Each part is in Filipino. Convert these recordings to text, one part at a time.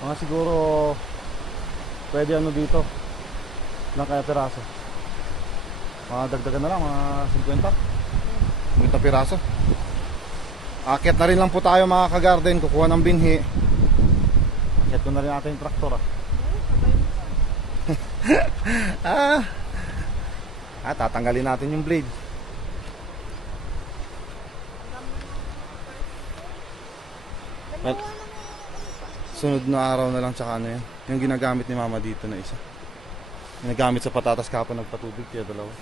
Mga siguro pwede ano dito lang kaya piraso. Mga dagdagan na lang, mga 50 piraso. Akit na rin lang po tayo mga ka-garden, kukuha ng binhi. Akit na rin natin yung traktor tatanggalin natin yung blade. Well, sunod na araw na lang, tsaka ano yan, yung ginagamit ni mama dito na isa. Ginagamit sa patatas kapon, nagpatubig, kaya dalawa.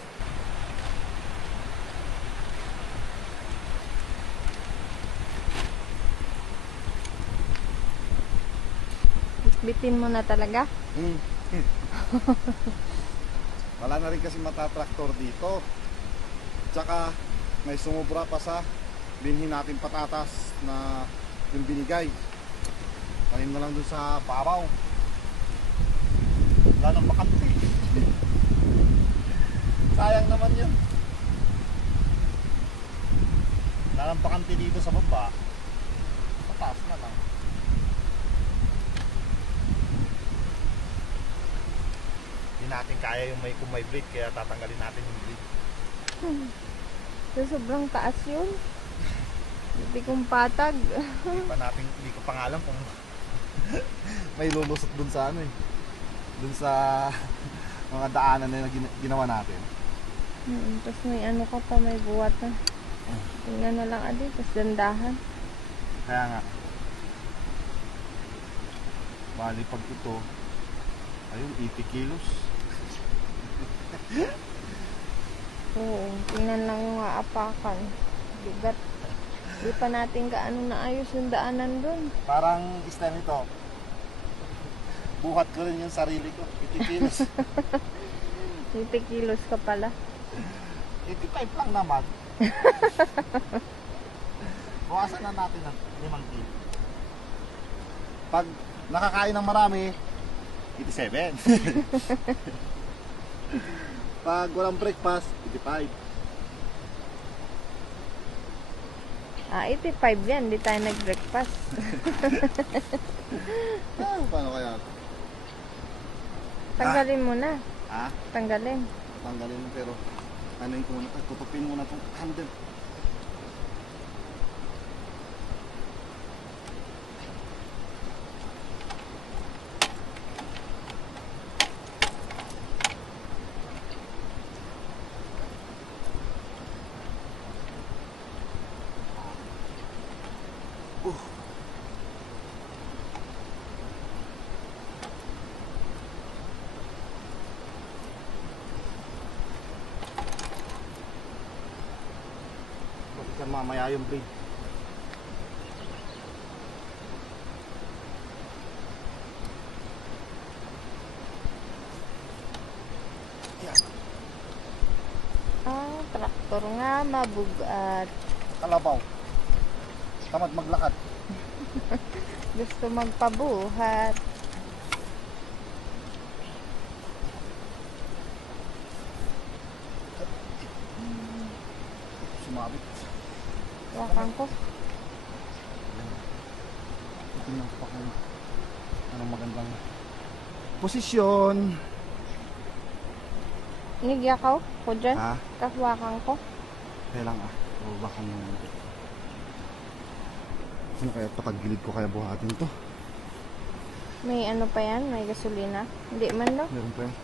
Bitin mo na talaga? Wala na rin kasi matatraktor dito. Tsaka may sumubra pa sa binhin natin patatas na yung binigay. Tanim na lang dun sa babaw. Wala nang bakante. Sayang naman yun. Wala nang bakante dito sa baba. Pataas na lang. Hindi natin kaya yung kung may brake, kaya tatanggalin natin yung brake. So, sobrang taas yun. Hindi kong patag. Hindi ko pa nga alam kung may lulusot dun sa ano eh. Dun sa mga daanan na ginawa natin. Tapos may ano ka pa, may buwat na. Tingnan na lang adi, tapos dandahan. Kaya nga. Bali pag ito, ayun, 80 kilos. Oo, tingnan lang yung aapakan. Bigat. Di pa natin gaano naayos yung daanan dun. Parang isla nito. Buhat ko rin yung sarili ko. 80 kilos. 80 kilos ka pala. 85 lang naman. Bukasan na natin ng 5 kilo. Pag nakakain ng marami, 87. Pag walang breakfast, 85. 85 yan. Di tayo nag-breakfast. Paano kaya? Tanggalin mo na. Ha? Tanggalin. Tanggalin mo, pero ano yung muna, tutupin muna itong handle. Bakit mamaya yung blade? Traktor nga, mabugat. Kalabaw. Tamad maglakad. Gusto magpabuhat. Sumabit. Wakan ko. Tingnan ko pa kung anong magandang posisyon. Inigyaw ko dyan. Ha? Kahawakan ko. Kaya lang baka naman. Ano kaya patagilid ko kaya buhatin to? May ano pa yan? May gasolina? Hindi man no? Meron pa yan.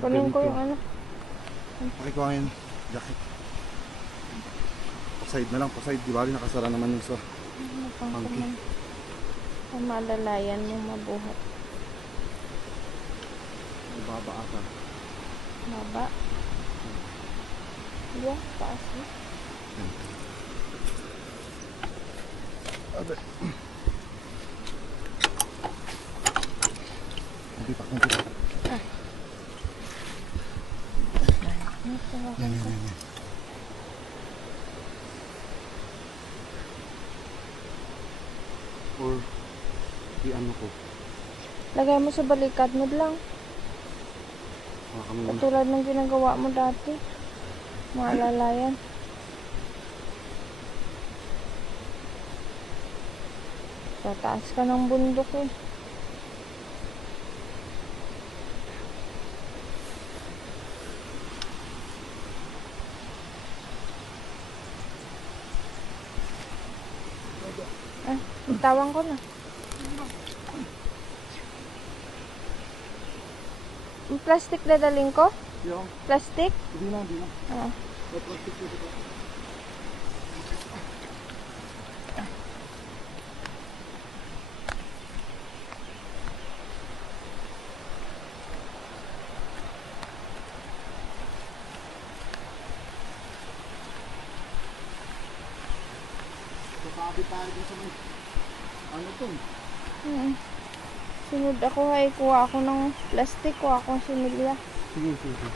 Kunin ko yung ano. Pakikuha yung jacket. Paside na lang, paside. Di ba? Nakasara naman yung sa monkey. Malalayan mo mabuhat. Ibaba ata. Baba. Yeah, taas mo. Abe. Kumpitak, kumpitak. Yan. Or i-ano ko. Lagay mo sa balikat mo lang. Baka muna. Katulad ng ginagawa mo dati. Maalalayan. Sa taas ka ng bundok eh. Ah, tawang ko na. Yung plastic na daling ko? Yung, Plastic? hindi na, hindi na. Ah. May plastic dito. Kakapit tayo dun sa may, ano to? Sunod ako ay kuha ako ng plastic, kuha ako ng similya. Sige, sige.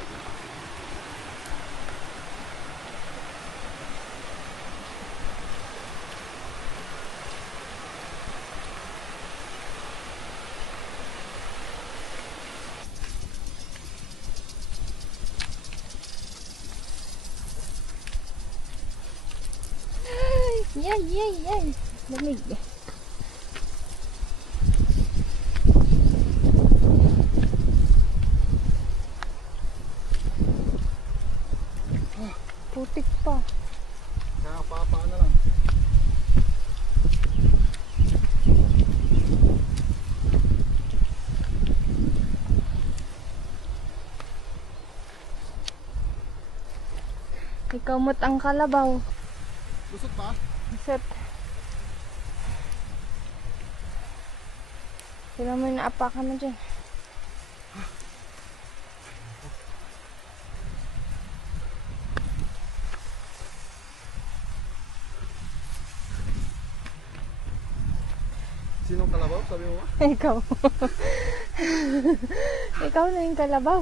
Yay, yay, yay. Lamig. Putik pa. Kaya papa na lang. Ikaw mo't ang kalabaw. Lusot ba? Set. Sila mo yung naapakan na dyan. Sinong kalabaw? Sabi mo ba? Ikaw. Ikaw na yung kalabaw.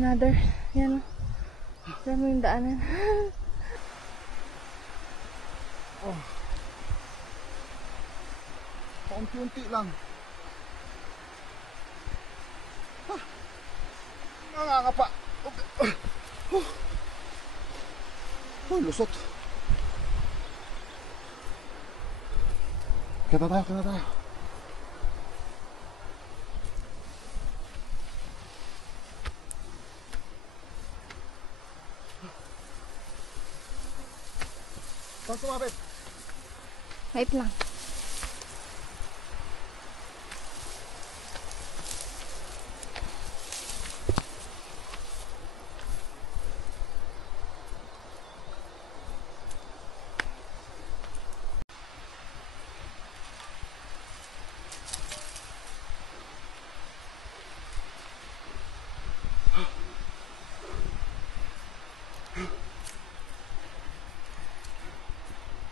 Another. Yan. Saan mo yung daanan? Oh. Paunti-unti lang. Ah. Nangangapa. Okay. Oh, lusot. Kita tayo, kita tayo. Saan sumapit? Wait lang.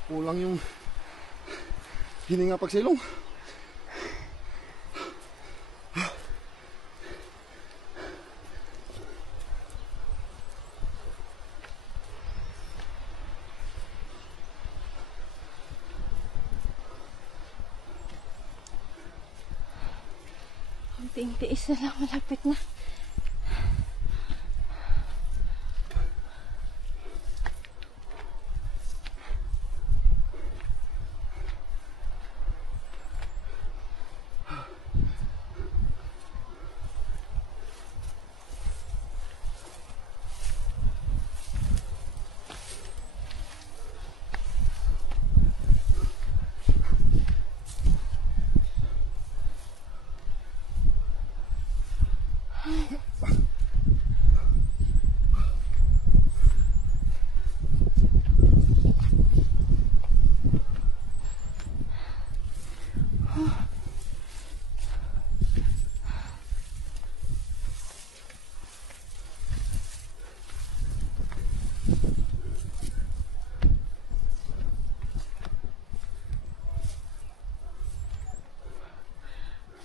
Kulang yung hininga pagsilong. Konting tiis na lang, malapit na.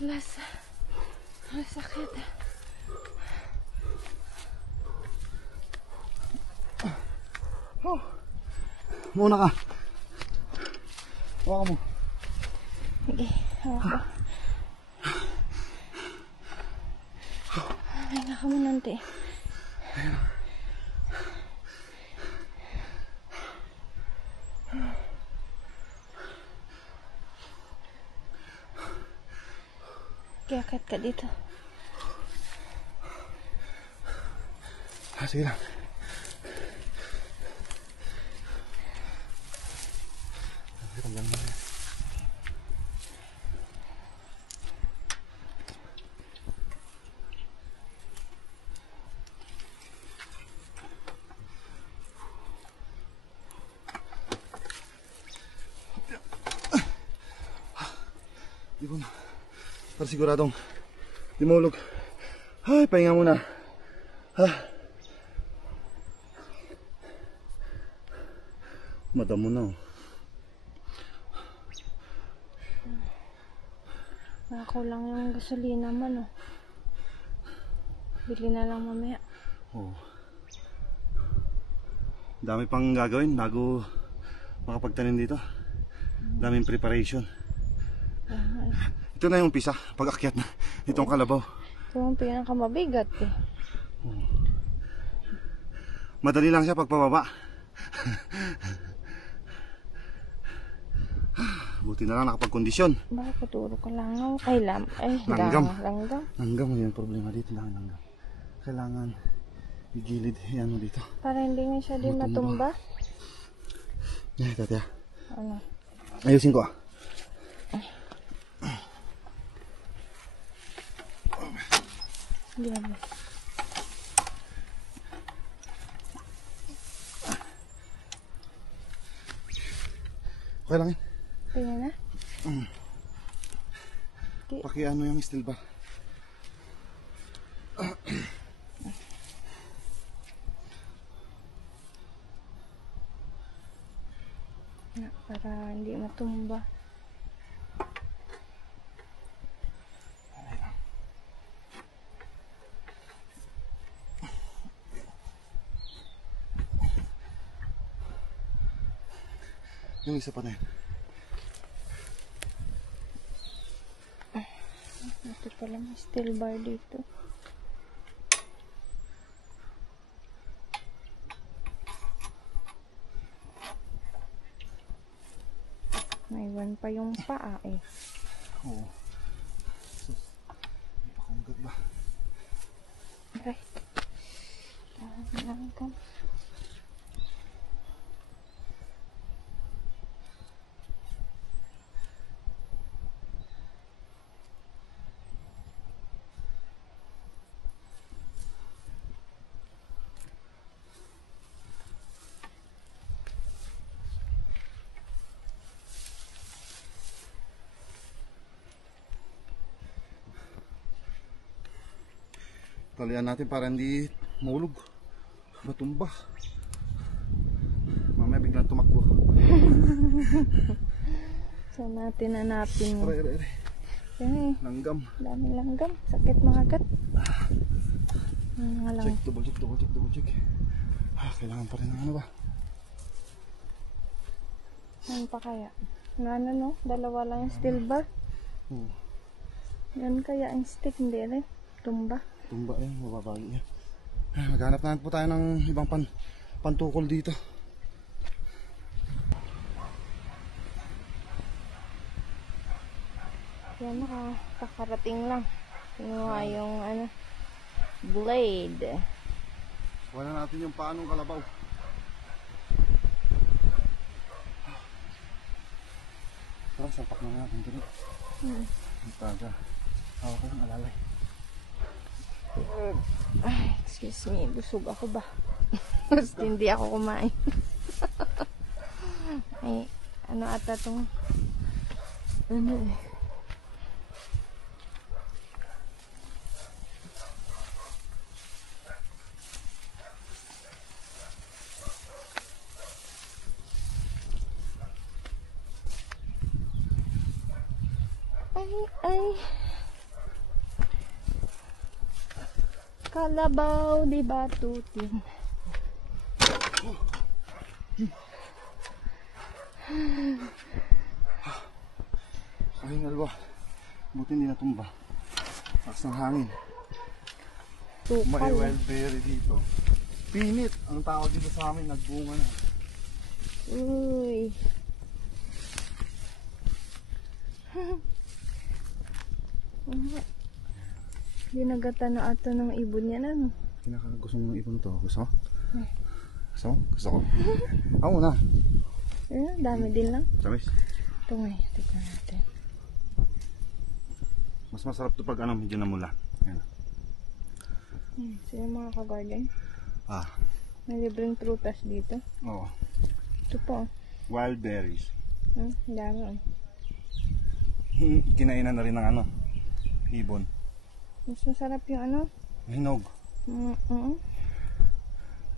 Alas, sakit. Oh. Muna ka. Hawakan mo. Sige, hawak ko. Ay, naka mo nante. Akit ka dito. Sige lang. Tanggalin mo na yan. Di ko na. Para siguradong di mahulog. Ay, pahinga muna. Madamo na oh. Ako lang yung gasolina man oh. Bili na lang mamaya. Oh. Dami pang gagawin bago makapagtanim dito. Daming preparation. Ito na yung umpisa, pag-akyat na itong kalabaw. Ito ang pinakamabigat eh. Madali lang siya pagpababa. Buti na lang nakapagkondisyon. Bakit turo ka langaw? Ay, Langgam. langgam. Langgam, yun yung problema dito lang. Langgam. Kailangan igilid yan mo dito. Para hindi nga siya din matumba. Tatya. Ano? Ayusin ko ah. Diyan. Okay lang yun. Tingnan na. Pakiano yung steel bar. Para hindi matumba. Yung isa pa na yun. Ito pala may steel bar dito. Naiwan pa yung paa eh. Oo. Napakamugat ba? Right. Langgam. Talian natin para hindi mahulog. Matumba. Mamaya biglang tumakbo. Saan natin hanapin mo? Aray. Yan eh. Langgam. Daming langgam. Sakit mga gat. Mga lang. Check, double check. Kailangan pa rin ng ano ba? Ano pa kaya? Ano no? Dalawa lang yung steel bar. Yan kaya ang stick. Hindi rin. Tumba. Tumba eh, mababagi yan. Maghanap na po tayo ng ibang pantukol dito. Yan kakarating lang. Kinuha yung ano, blade. Kuha na natin yung paanong kalabaw. Tara, sapak na natin dito. Taga. Hawak ko ng alalay. Ay, excuse me, busog ako ba? Basta hindi ako kumain. Ay, ano ata tong ano eh. Ay. Kalabaw di batutin. Ay, nalwa. Buti hindi natumba. Lakas ng hangin. May Tukal. wild berry dito. Pinit. Ang tawag dito sa amin, nagbunga na. Uy. Ginagatan na ato ng ibon yan, ano? Kinakagusto mo ng ibon to. Gusto mo? Gusto mo? Gusto ko. Ako na. Ayun, dami din lang. Tamis. Ito nga, tignan natin. Mas masarap to pag ano, medyo namula. Ayan. Sino mga ka-garden? Ah. May libreng prutas dito. Oo. Ito po. Wild berries. Dami. Kinainan na rin ng ano, ibon. Mas masarap yung ano? Hinog.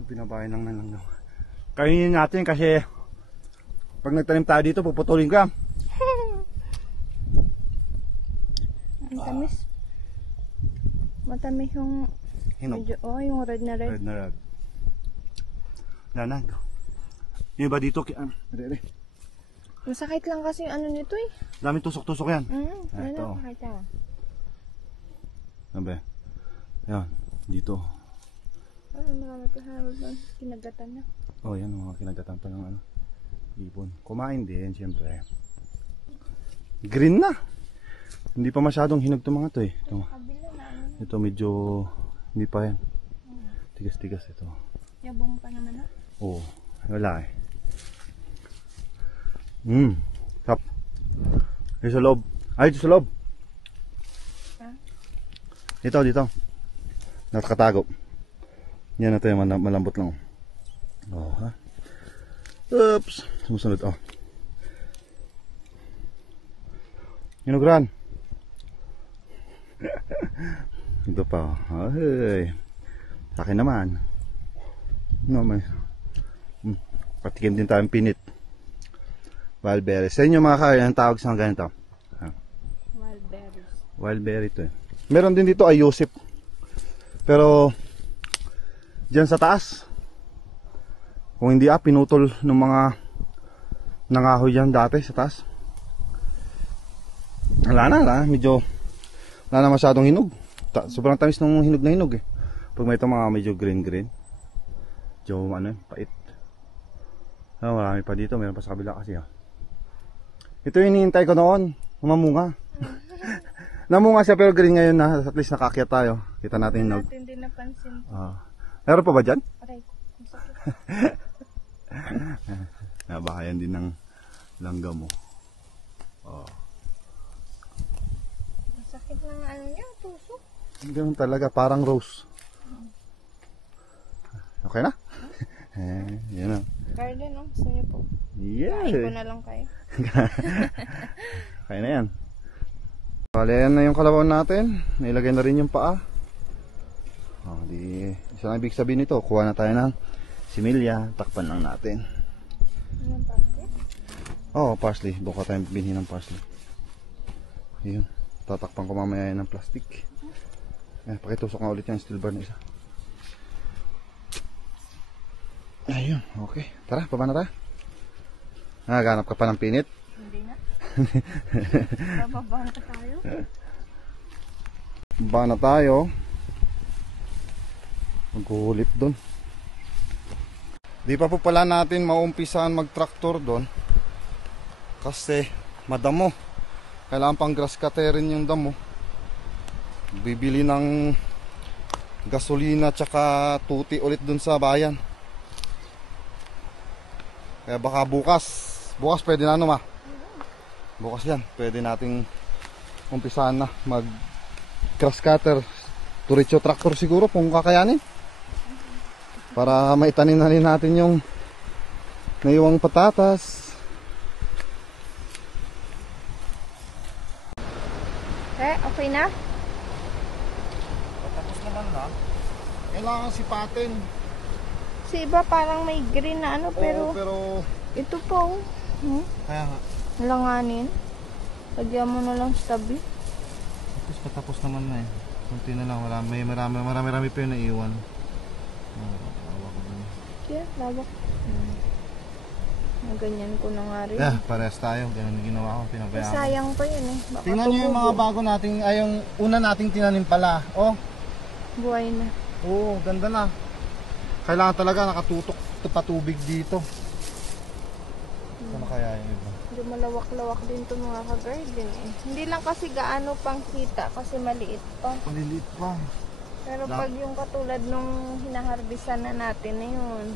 Binabayan lang na lang daw. Kainin natin kasi pag nagtanim tayo dito, puputulin ko yan. Ang tamis. Matamis yung Hinog. medyo, yung red na red. Red na red. Lanag. Yung iba dito, re. Masakit lang kasi yung ano nito eh. Daming tusok-tusok yan. Ano nakakita? Sabi. Yan, dito. Marami pa doon. Kinagatan na. Oh, yan mga kinagatan pa ng ano, ibon. Kumain din, siyempre. Green na. Hindi pa masyadong hinog itong mga to eh. Ito medyo, hindi pa yan. Tigas-tigas ito. Yabong pa naman na. Oo, wala eh. Tap. Dito sa loob. Ay, dito sa loob. Dito. Nakatago. Yan na ito yung malambot lang. Oh, ha? Oops. Sumusunod, oh. Hinugran. Ito pa, oh. Ay. Sa akin naman. No, may. Patikim din tayong pinit. Wild berries. Sa inyo mga kaya, ang tawag sa ganito? Wild berries. Wild berry to eh. Meron din dito ay Yusip. Pero diyan sa taas. Kung hindi pinutol ng mga nangahoy dyan dati sa taas. Wala na. Medyo wala na masyadong hinog. Sobrang tamis ng hinog na hinog eh. Pag may ito mga medyo green. Medyo pait. Marami pa dito. Meron pa sa kabila kasi ah. Ito yung hinihintay ko noon. Mamunga. Namunga siya pero green ngayon na. At least nakakyat tayo. Kita natin hinog. Natin din napansin. Meron pa ba dyan? Aray, ang sakit. Nabahayan din ng langga mo. Ang sakit ng ano niya, tusok. Ganun talaga, parang rose. Okay na? Yan na. Garden, gusto niyo po. Yeah. Kain ko na lang kayo. Kaya na yan. Bale, yan na yung kalabaw natin. Nailagay na rin yung paa. Isa lang ibig sabihin nito. Kuha na tayo ng similya. Takpan lang natin. Anong parsley? Parsley. Buka tayong binhi ng parsley. Ayun. Tatakpan ko mamaya yan ng plastic. Pakitusok nga ulit yung steel bar na isa. Ayun. Okay. Tara, baba na tayo. Nagaganap ka pa ng pinit? Hindi na. Bababa na tayo. Baba na tayo. Maghuhulip doon. Di pa po pala natin maumpisahan mag-tractor doon. Kasi madamo. Kailangan pang grass cutterin yung damo. Bibili ng gasolina tsaka tuti ulit doon sa bayan. Kaya baka bukas pwede na bukas yan, pwede nating umpisahan na mag grass cutter, Turicho tractor siguro kung kakayanin, para maitanim na rin natin yung naiwang patatas. Okay na? Tapos naman na. Kailangan sipatin. Si iba parang may green na ano, pero ito po. Kaya nga. Langanin. Lagyan mo na lang sa tabi. Tapos patapos naman na eh. Kunti na lang. Marami pa yung naiwan. Kaya, lawak. Ganyan ko na nga rin. Parehas tayo. Ganun yung ginawa ko. Pinabayaan ko. Sayang pa yun eh. Baka Tingnan nyo yung mga bago nating, yung una nating tinanim pala. buhay na. Oo, ganda na. Kailangan talaga nakatutok patubig dito. Ano kaya yung iba? Medyo malawak-lawak din to mga ka-garden eh. Hindi lang kasi gaano pang kita kasi maliit pa. Maliliit pa. Pero pag yung katulad nung hinaharbisan na natin na yun.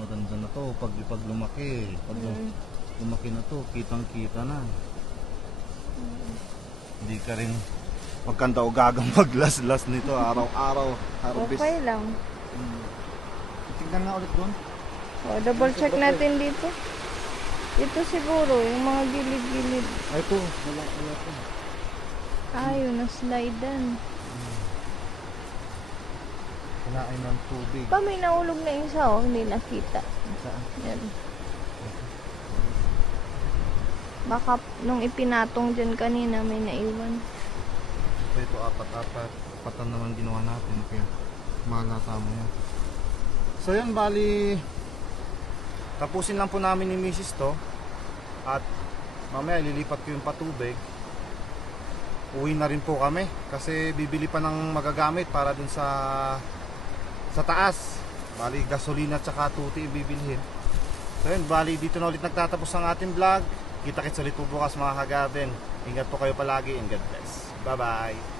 Maganda na to pag lumaki. Pag lumaki na to, kitang-kita na. Hindi ka rin magkanda o gagang maglas-las nito araw-araw. Harvest. Okay lang. Tingnan nga ulit doon. O, double check natin dito. Ito siguro, yung mga gilid-gilid. Ay, ito. Wala ito. Ayun, na-slidean. Kinain ng tubig. Pa, may naulog na isa oh, hindi nakita. Saan? Yan. Baka nung ipinatong dyan kanina may naiwan. Ito, apat-apat. Patan naman ginawa natin. Kaya malata mo yan. So yun, bali tapusin lang po namin ni Mrs. to. At mamaya ililipat ko yung patubig. Uwi na rin po kami. Kasi bibili pa ng magagamit para dun sa taas. Bali gasolina at saka tuti bibilhin. So yun, bali dito na ulit nagtatapos ang ating vlog. Kita-kits ulit po bukas mga ka-garden. Ingat po kayo palagi and God bless. Bye bye.